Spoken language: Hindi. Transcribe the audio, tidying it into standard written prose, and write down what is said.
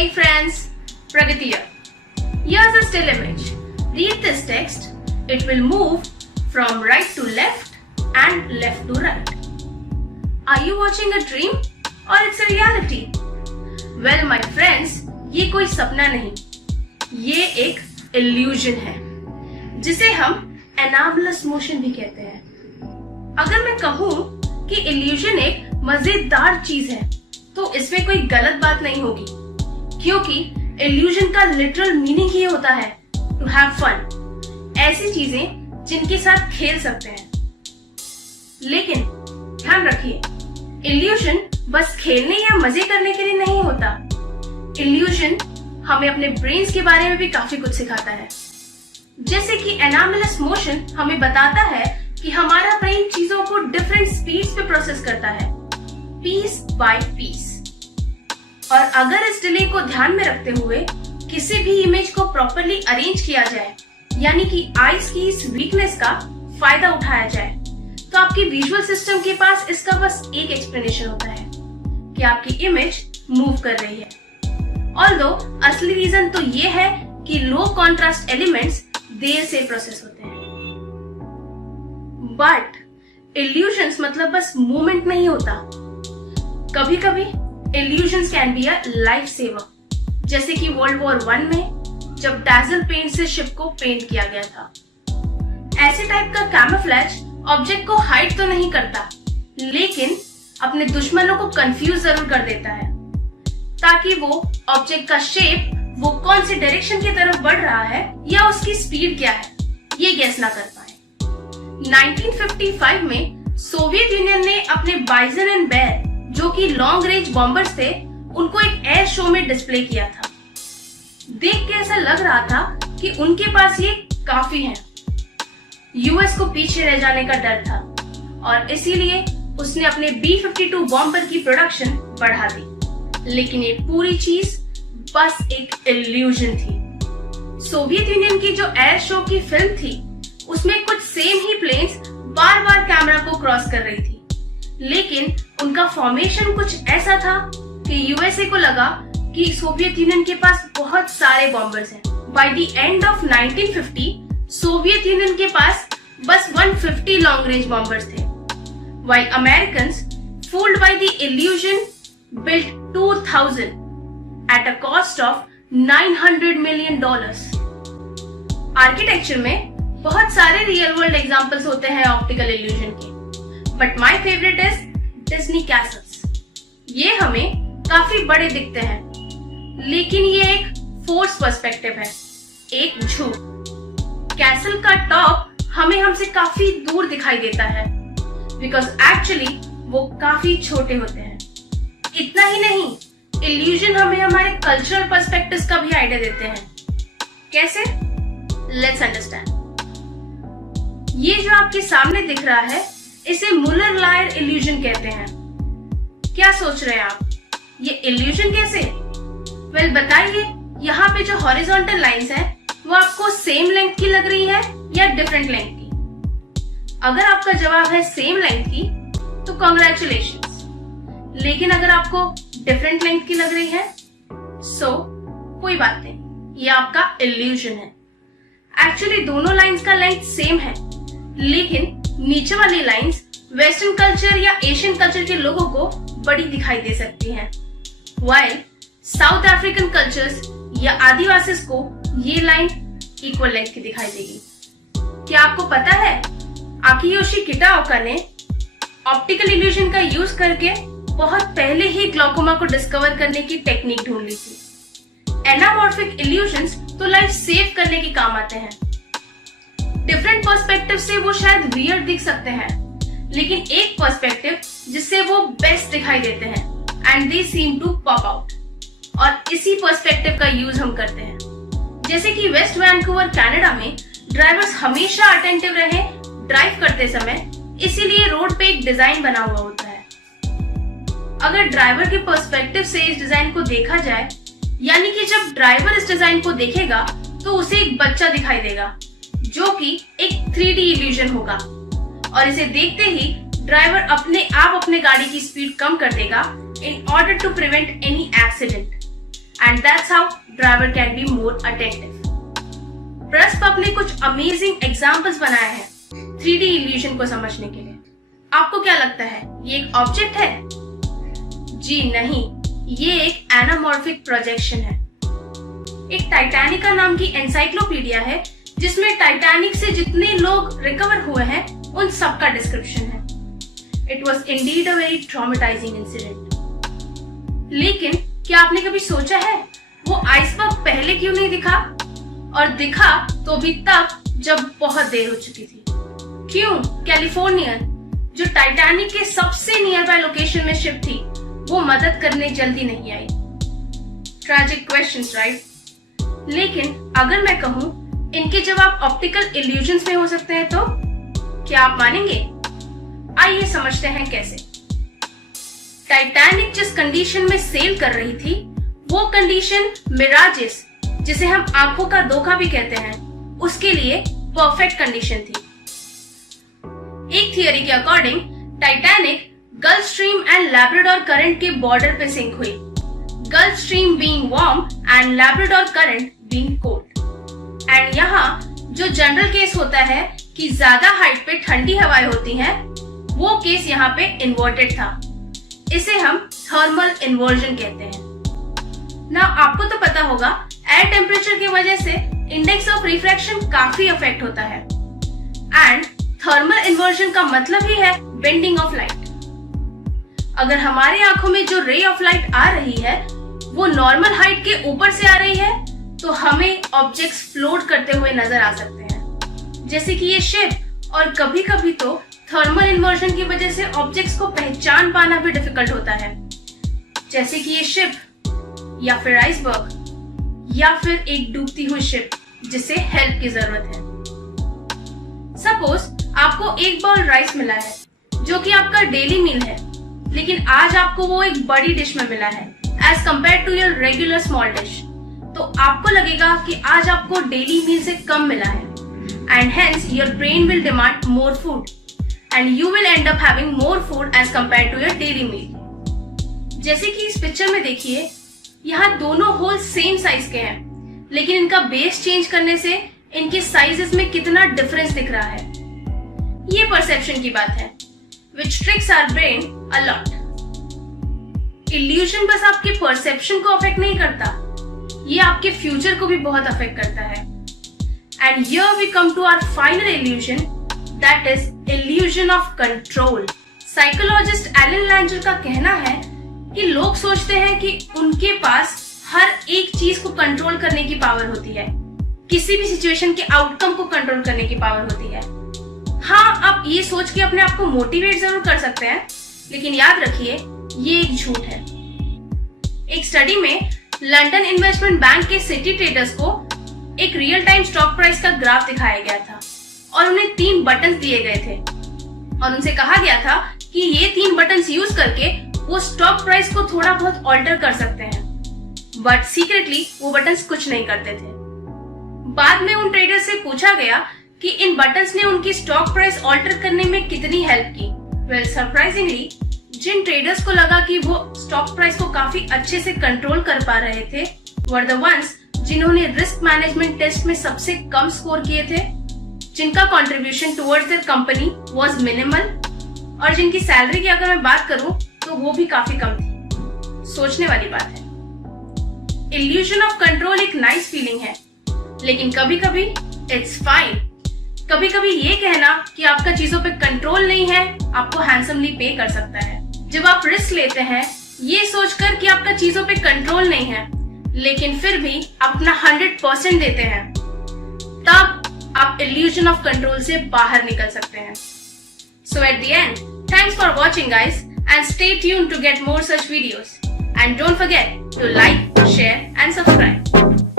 Hey friends, Pragati here. Here's a still image. Read this text. It will move from right to left and left to right. Are you watching a dream or it's a reality? Well, my friends, ये कोई सपना नहीं, ये एक illusion है, जिसे हम anomalous motion भी कहते हैं. अगर मैं कहूँ कि illusion एक मजेदार चीज है, तो इसमें कोई गलत बात नहीं होगी, क्योंकि illusion का literal meaning ही होता है to have fun. ऐसी चीजें जिनके साथ खेल सकते हैं. लेकिन ध्यान रखिए, illusion बस खेलने या मजे करने के लिए नहीं होता. Illusion हमें अपने ब्रेन्स के बारे में भी काफी कुछ सिखाता है. जैसे कि anomalous motion हमें बताता है कि हमारा ब्रेन चीजों को डिफरेंट स्पीड्स पे प्रोसेस करता है, पीस बाय पीस. और अगर इस डिले को ध्यान में रखते हुए किसी भी इमेज को प्रॉपरली अरेंज किया जाए, यानी कि आईज की इस वीकनेस का फायदा उठाया जाए, तो आपकी विजुअल सिस्टम के पास इसका बस एक एक्सप्लेनेशन होता है कि आपकी इमेज मूव कर रही है. ऑल्दो असली रीजन तो ये है कि लो कॉन्ट्रास्ट एलिमेंट्स देर से प्रोसेस होते हैं. बट इल्यूजन्स मतलब बस मूवमेंट नहीं होता. कभी कभी illusions can be a life saver, जैसे कि वर्ल्ड वॉर 1 में जब डैजल पेंट से शिप को पेंट किया गया था. ऐसे टाइप का कैमोफ्लेज ऑब्जेक्ट को हाइड तो नहीं करता, लेकिन अपने दुश्मनों को कंफ्यूज जरूर कर देता है, ताकि वो ऑब्जेक्ट का शेप वो कौन सी डायरेक्शन की तरफ बढ़ रहा है या उसकी स्पीड क्या है, ये गेस ना कर पाए. 1955 में सोवियत यूनियन ने अपने बाइजन एंड बेयर, जो कि लॉन्ग रेंज बॉम्बर्स थे, उनको एक एयर शो में डिस्प्ले किया था. देख के ऐसा लग रहा था कि उनके पास ये काफी है. यूएस को पीछे रह जाने का डर था और इसीलिए उसने अपने B-52 बॉम्बर की प्रोडक्शन बढ़ा दी. लेकिन ये पूरी चीज बस एक इल्यूजन थी. सोवियत यूनियन की जो एयर शो की फिल्म थी, उसमें कुछ सेम ही प्लेन्स बार बार कैमरा को क्रॉस कर रही थी, लेकिन उनका फॉर्मेशन कुछ ऐसा था कि यूएसए को लगा कि सोवियत यूनियन के पास बहुत सारे बॉम्बर्स हैं. By the end of 1950 Soviet union के पास बस 150 लॉन्ग रेंज बॉम्बर्स थे, while Americans, fooled by the illusion, built 2,000 at a cost of $900 million. Architecture में बहुत सारे रियल वर्ल्ड एग्जांपल्स होते हैं ऑप्टिकल इल्यूजन के, but my favourite is Disney Castle's. ये हमें काफी बड़े दिखते हैं, लेकिन ये एक फोर्स पर्सपेक्टिव है, एक झूठ. कैसल का टॉप हमें हमसे काफी दूर दिखाई देता है, बिकॉज एक्चुअली वो काफी छोटे होते हैं. इतना ही नहीं, इल्यूजन हमें हमारे कल्चरल पर्सपेक्टिव्स का भी आइडिया देते हैं. कैसे? Let's understand. ये जो आपके सामने दिख रहा है, इसे मुलर-लायर इल्यूजन कहते हैं. क्या सोच रहे हैं आप, ये इल्यूजन कैसे? वेल, बताइए, यहाँ पे जो हॉरिजॉन्टल लाइंस हैं, वो आपको सेम लेंथ की लग रही है या डिफरेंट लेंथ की? अगर आपका जवाब है सेम लेंथ की, तो कॉन्ग्रेचुलेशंस. लेकिन अगर आपको डिफरेंट लेंथ की लग रही है, सो कोई बात नहीं, ये आपका इल्यूजन है. एक्चुअली दोनों लाइंस का लेंथ सेम है, लेकिन नीचे वाली लाइंस वेस्टर्न कल्चर या एशियन कल्चर के लोगों को बड़ी दिखाई दे सकती हैं, व्हाइल साउथ अफ्रीकन कल्चर्स या आदिवासी को ये लाइन इक्वल लेंथ की दिखाई देगी. क्या आपको पता है, आकियोशी किटाओका ने ऑप्टिकल इल्यूजन का यूज करके बहुत पहले ही ग्लूकोमा को डिस्कवर करने की टेक्निक ढूंढ ली थी. एनामॉर्फिक इल्यूजन्स तो लाइफ सेव करने के काम आते हैं. डिफरेंट पर्सपेक्टिव से वो शायद वियर्ड दिख सकते हैं, लेकिन एक पर्सपेक्टिव जिससे वो बेस्ट दिखाई देते हैं, and they seem to pop out. और इसी पर्सपेक्टिव का यूज हम करते हैं. जैसे कि वेस्ट वैंकूवर कनाडा में ड्राइवर्स हमेशा अटेंटिव रहे ड्राइव करते समय, इसीलिए रोड पे एक डिजाइन बना हुआ होता है. अगर ड्राइवर के पर्सपेक्टिव से इस डिजाइन को देखा जाए, यानी कि जब ड्राइवर इस डिजाइन को देखेगा, तो उसे एक बच्चा दिखाई देगा, जो कि एक 3D इल्यूजन होगा. और इसे देखते ही ड्राइवर अपने आप अपने गाड़ी की स्पीड कम कर देगा in order to prevent any accident. and that's how driver can be more attentive. प्रस्पप ने कुछ अमेजिंग एग्जाम्पल्स बनाए हैं 3D इल्यूजन को समझने के लिए। आपको क्या लगता है ये एक ऑब्जेक्ट है? जी नहीं, ये एक एनामॉर्फिक प्रोजेक्शन है। एक टाइटैनिका नाम की एनसाइक्लोपीडिया है जिसमें टाइटैनिक से जितने लोग रिकवर हुए हैं उन सबका डिस्क्रिप्शन है। It was indeed a very traumatising incident. लेकिन क्या आपने कभी सोचा है वो आइसबर्ग पहले क्यों नहीं दिखा? और दिखा तो भी तब जब बहुत देर हो चुकी थी। क्यों कैलिफोर्नियन, जो टाइटैनिक के सबसे नियर बाय लोकेशन में शिप थी, वो मदद करने जल्दी नहीं आई? Tragic questions, right? लेकिन अगर मैं कहूं इनके जवाब ऑप्टिकल इल्यूजन्स में हो सकते हैं तो क्या आप मानेंगे? आइए समझते हैं कैसे। टाइटैनिक जिस कंडीशन में सेल कर रही थी वो कंडीशन मिराजेस, जिसे हम आंखों का धोखा भी कहते हैं, उसके लिए परफेक्ट कंडीशन थी। एक थियरी के according Titanic gulf stream and Labrador current के बॉर्डर पे सिंक हुई, gulf stream being warm and Labrador current being cold. And यहाँ जो जनरल केस होता है कि ज्यादा हाइट पे ठंडी हवाएं होती हैं, वो केस यहाँ पे इन्वर्टेड था। इसे हम थर्मल इन्वर्जन कहते हैं। ना आपको तो पता होगा एयर टेम्परेचर की वजह से इंडेक्स ऑफ रिफ्रैक्शन काफी अफेक्ट होता है एंड थर्मल इन्वर्जन का मतलब ही है बेंडिंग ऑफ लाइट। अगर हमारी आंखों में जो रे ऑफ लाइट आ रही है वो नॉर्मल हाइट के ऊपर से आ रही है तो हमें ऑब्जेक्ट्स फ्लोट करते हुए नजर आ सकते हैं, जैसे कि ये शिप। और कभी कभी तो थर्मल इन्वर्जन की वजह से ऑब्जेक्ट्स को पहचान पाना भी डिफिकल्ट होता है, जैसे कि ये शिप या फिर आइसबर्ग या फिर एक डूबती हुई शिप जिसे हेल्प की जरूरत है। सपोज आपको एक बाउल राइस मिला है जो कि आपका डेली मील है, लेकिन आज आपको वो एक बड़ी डिश में मिला है as compare to your regular small dish, तो आपको लगेगा कि आज आपको डेली मील से कम मिला है and hence your brain will demand more food and you will end up having more food as compare to your daily meal. जैसे कि इस पिक्चर में देखिए, यहाँ दोनों होल सेम साइज के हैं, लेकिन इनका बेस चेंज करने से इनके साइजेस में कितना डिफरेंस दिख रहा है। ये परसेप्शन की बात है which tricks our brain a lot। Illusion बस आपके परसेप्शन को अफेक्ट नहीं करता, ये आपके फ्यूचर को भी बहुत अफेक्ट करता है। And here we come to our final illusion, that is illusion of control. Psychologist Ellen Langer का कहना है कि लोग सोचते हैं कि उनके पास हर एक चीज को कंट्रोल करने की पावर होती है, किसी भी सिचुएशन के आउटकम को कंट्रोल करने की पावर होती है। हाँ, आप ये सोच के अपने आप को मोटिवेट जरूर कर सकते हैं, लेकिन याद रखिए ये एक झूठ है। एक स्टडी में लंदन इन्वेस्टमेंट बैंक के सिटी ट्रेडर्स को एक रियल टाइम स्टॉक प्राइस का ग्राफ दिखाया गया था और उन्हें 3 बटन्स दिए गए थे और उनसे कहा गया था कि ये 3 बटन्स यूज करके वो स्टॉक प्राइस को थोड़ा बहुत ऑल्टर कर सकते हैं, बट सीक्रेटली वो बटन्स कुछ नहीं करते थे। बाद में उन ट्रेडर्स से पूछा गया कि इन बटन्स ने उनकी स्टॉक प्राइस ऑल्टर करने में कितनी हेल्प की। वेल, सरप्राइजिंगली जिन ट्रेडर्स को लगा कि वो स्टॉक प्राइस को काफी अच्छे से कंट्रोल कर पा रहे थे वर द वंस जिन्होंने रिस्क मैनेजमेंट टेस्ट में सबसे कम स्कोर किए थे, जिनका contribution towards their company was minimal, और जिनकी सैलरी की अगर मैं बात करूं तो वो भी काफी कम थी। सोचने वाली बात है। इल्यूजन ऑफ कंट्रोल एक नाइस फीलिंग है, लेकिन कभी कभी इट्स फाइन। कभी कभी ये कहना कि आपका चीजों पे कंट्रोल नहीं है आपको हैंडसमली पे कर सकता है। जब आप रिस्क लेते हैं ये सोचकर कि आपका चीजों पे कंट्रोल नहीं है, लेकिन फिर भी अपना 100% देते हैं, तब आप इल्यूजन ऑफ कंट्रोल से बाहर निकल सकते हैं। So at the end, thanks for watching guys and stay tuned to get more such videos and don't forget to like, share and subscribe.